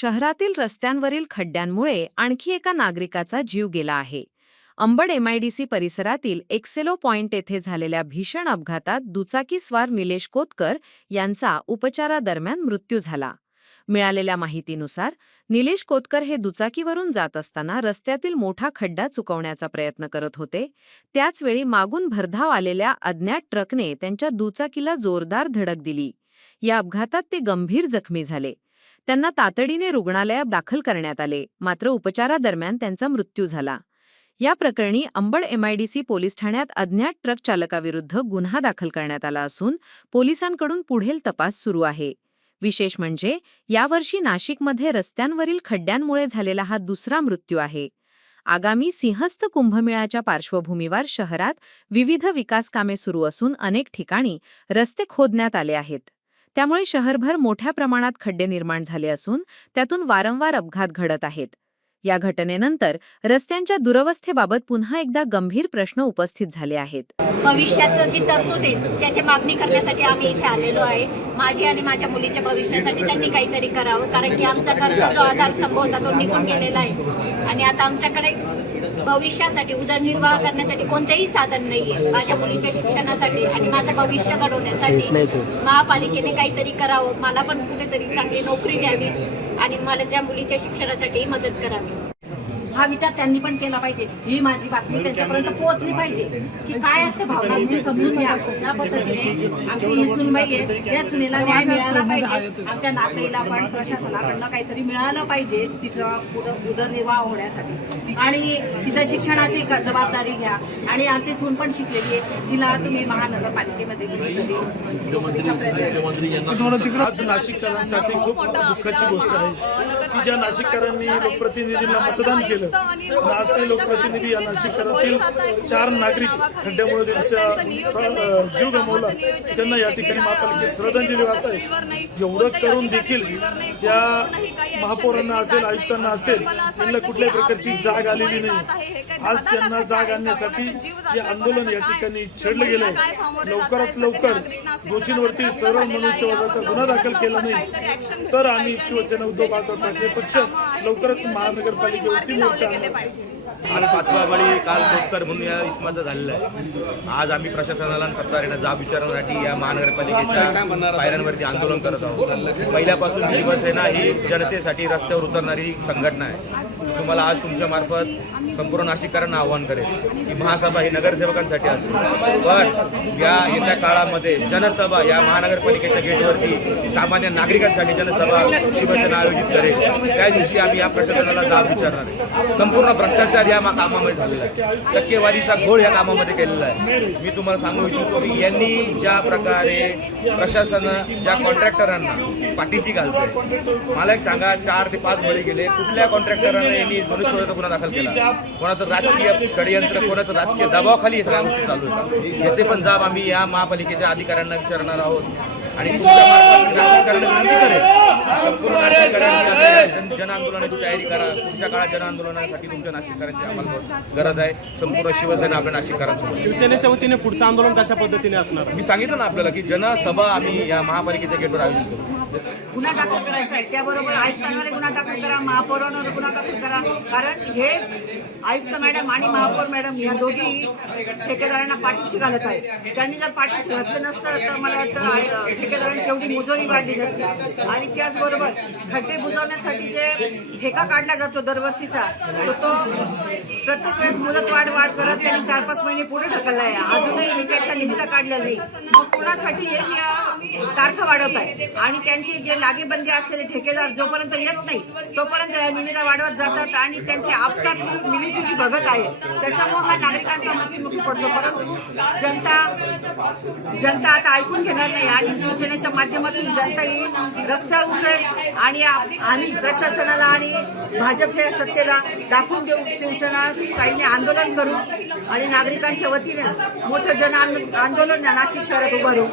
शहरातील रस्त्यांवरील खड्ड्यांमुळे आणखी एका नागरिकाचा जीव गेला आहे. अंबड एमआयडीसी परिसरातील एक्सेलो पॉइंट येथे झालेल्या भीषण अपघातात दुचाकीस्वार निलेश कोतकर यांचा उपचारादरम्यान मृत्यू झाला. मिळालेल्या माहितीनुसार निलेश कोतकर हे दुचाकीवरून जात असताना रस्त्यातील मोठा खड्डा चुकवण्याचा प्रयत्न करत होते. त्याचवेळी मागून भरधाव आलेल्या अज्ञात ट्रकने त्यांच्या दुचाकीला जोरदार धडक दिली. या अपघातात ते गंभीर जखमी झाले. त्यांना तातडीने रुग्णालयात दाखल करण्यात आले, मात्र उपचारादरम्यान त्यांचा मृत्यू झाला. या प्रकरणी अंबड एमआयडीसी पोलीस ठाण्यात अज्ञात ट्रक चालकाविरुद्ध गुन्हा दाखल करण्यात आला असून पोलिसांकडून पुढील तपास सुरू आहे. विशेष म्हणजे यावर्षी नाशिकमध्ये रस्त्यांवरील खड्ड्यांमुळे झालेला हा दुसरा मृत्यू आहे. आगामी सिंहस्थ कुंभमेळ्याच्या पार्श्वभूमीवर शहरात विविध विकास कामे सुरू असून अनेक ठिकाणी रस्ते खोदण्यात आले आहेत. त्यामुळे शहरभर मोठ्या प्रमाणात खड्डे निर्माण झाले असून त्यातून वारंवार अपघात घडत आहेत. या घटनेनंतर रस्त्यांच्या दुरवस्थेबाबत पुन्हा एकदा गंभीर प्रश्न उपस्थित झाले आहेत. भविष्याचं जी तरतूद आहे त्याची मागणी करण्यासाठी आम्ही इथे आलेलो आहे. माझी आणि माझ्या मुलीच्या भविष्यासाठी त्यांनी काहीतरी करावं, कारण की आमच्या घरचा जो आधारस्तंभ होता तो निघून गेलेला आहे आणि आता आमच्याकडे भविष्यासाठी उदरनिर्वाह करण्यासाठी कोणतेही साधन नाहीये. माझ्या मुलीच्या शिक्षणासाठी आणि माझं भविष्य घडवण्यासाठी महापालिकेने काहीतरी करावं, मला पण कुठेतरी चांगली नोकरी द्यावी आणि मला त्या मुलीच्या शिक्षणासाठी मदत करावी. हा विचार त्यांनी पण केला पाहिजे. ही माझी बातमी त्यांच्यापर्यंत पोहोचली पाहिजे की काय असते भावना मी समजून घ्या. या पद्धतीने आमची ही सुनबाई आहे, या सुनेला न्याय मिळाला पाहिजे. आमच्या नातेला पण प्रशासनाकडनं काहीतरी मिळालं पाहिजे तिचा उदरनिर्वाह होण्यासाठी आणि तिच्या शिक्षणाची जबाबदारी घ्या. आणि आमची सून पण शिकलेली आहे, तिला तुम्ही महानगरपालिकेमध्ये आज नाशिककरांसाठी खूप दुःखाची गोष्ट आहे की ज्या नाशिककरांनी लोकप्रतिनिधींना मतदान केलं, आज ते लोकप्रतिनिधी या नाशिक शहरातील 4 नागरिक खड्ड्यामुळे त्यांचा जीव गमावला. त्यांना या ठिकाणी महापालिकेत श्रद्धांजली वाहत आहे. एवढं करून देखील या महापौरांना असेल, आयुक्तांना असेल, त्यांना कुठल्याही प्रकारची जाग आलेली नाही. आज त्यांना जाग आणण्यासाठी हे आंदोलन या ठिकाणी छेडलं गेलंय. लवकरात लवकर दोषींवरती सरळ मनुष्यवधाचा गुन्हा दाखल केला नाही तर आम्ही शिवसेना उद्धव बाळासाहेब ठाकरे पक्ष लवकरच महानगरपालिकेवरती आज 5वा बळी काल कोतकर म्हणून या इस्माचा झालेला आहे. आज आम्ही प्रशासनाला सत्ताधाऱ्यांना जाब विचारण्यासाठी या महानगरपालिकेच्या पायऱ्यांवरती आंदोलन करत आहोत. पहिल्यापासून शिवसेना ही जनतेसाठी रस्त्यावर उतरणारी संघटना आहे. तुम्हाला आज तुमच्या मार्फत संपूर्ण नाशिककरांना आवाहन करेल की महासभा ही नगरसेवकांसाठी असेल, पण या येत्या काळामध्ये जनसभा या महानगरपालिकेच्या गेटवरती सामान्य नागरिकांसाठी जनसभा शिवसेना आयोजित करेल. त्या दिवशी आम्ही या प्रशासनाला जाब विचारणार आहे. संपूर्ण भ्रष्टाचार या कामामध्ये झालेला आहे, टक्केवारीचा घोळ या कामामध्ये केलेला आहे. मी तुम्हाला सांगू इच्छितो की यांनी ज्या प्रकारे प्रशासन ज्या कॉन्ट्रॅक्टरांना पाठीशी घालतंय, मला एक सांगा, 4 ते 5 बळी गेले. कुठल्या कॉन्ट्रॅक्टरांना यांनी मनुष्यवधाचा गुन्हा दाखल केला? कोणाचं राजकीय षडयंत्र, कोणाचं राजकीय दबावाखाली हे सगळ्या गोष्टी चालू आहेत. याचे पण जाब आम्ही या महापालिकेच्या अधिकाऱ्यांना विचारणार आहोत आणि तुमच्या मार्फत नाशिककरांना विनंती करेल, संपूर्ण नाशिककरांनी जन आंदोलनाची तयारी करा. पुढच्या काळात जन आंदोलनासाठी तुमच्या नाशिककरांची आम्हाला गरज आहे. संपूर्ण शिवसेना आपल्या नाशिककरांसोबत. शिवसेनेच्या वतीने पुढचं आंदोलन कशा पद्धतीने असणार? मी सांगितलं ना आपल्याला की जनसभा आम्ही या महापालिकेच्या गेटवर आयोजित करू. गुन्हा दाखल करायचा आहे, त्याबरोबर आयुक्तांवर गुन्हा दाखल करा, महापौरांवर गुन्हा दाखल करा. कारण हे आयुक्त मॅडम आणि महापौर मॅडम या दोघी ठेकेदारांना पाठीशी घालत आहेत. त्यांनी जर पाठीशी घातलं नसतं तर मला वाटतं ठेकेदारांची एवढी मुजोरी वाढली नसती. आणि त्याचबरोबर खड्डे बुजवण्यासाठी जे ठेका काढला जातो दरवर्षीचा, तो प्रत्येक वेळेस मुदत वाढ करत त्यांनी 4-5 महिने पुढे ढकलला आहे. अजूनही मी त्याच्या निविदा काढल्या नाही. मग कुणासाठी हे तारखा वाढवत आहे आणि त्यांची जे लागेबंदी असलेले ठेकेदार जोपर्यंत येत नाही तोपर्यंत या निविदा वाढवत जातात आणि त्यांची आपसात मिलीजुली बघत आहे. त्याच्यामुळे हा नागरिकांचा मृत्युमुखी पडतो. परंतु जनता आता ऐकून घेणार नाही आणि शिवसेनेच्या माध्यमातून जनता ही रस्त्यावर उतरेल आणि आम्ही प्रशासनाला आणि भाजपच्या सत्तेला दाखवून देऊ. शिवसेना स्टाईलने आंदोलन करू आणि नागरिकांच्या वतीने मोठं जन आंदोलन नाशिक शहरात उभारू.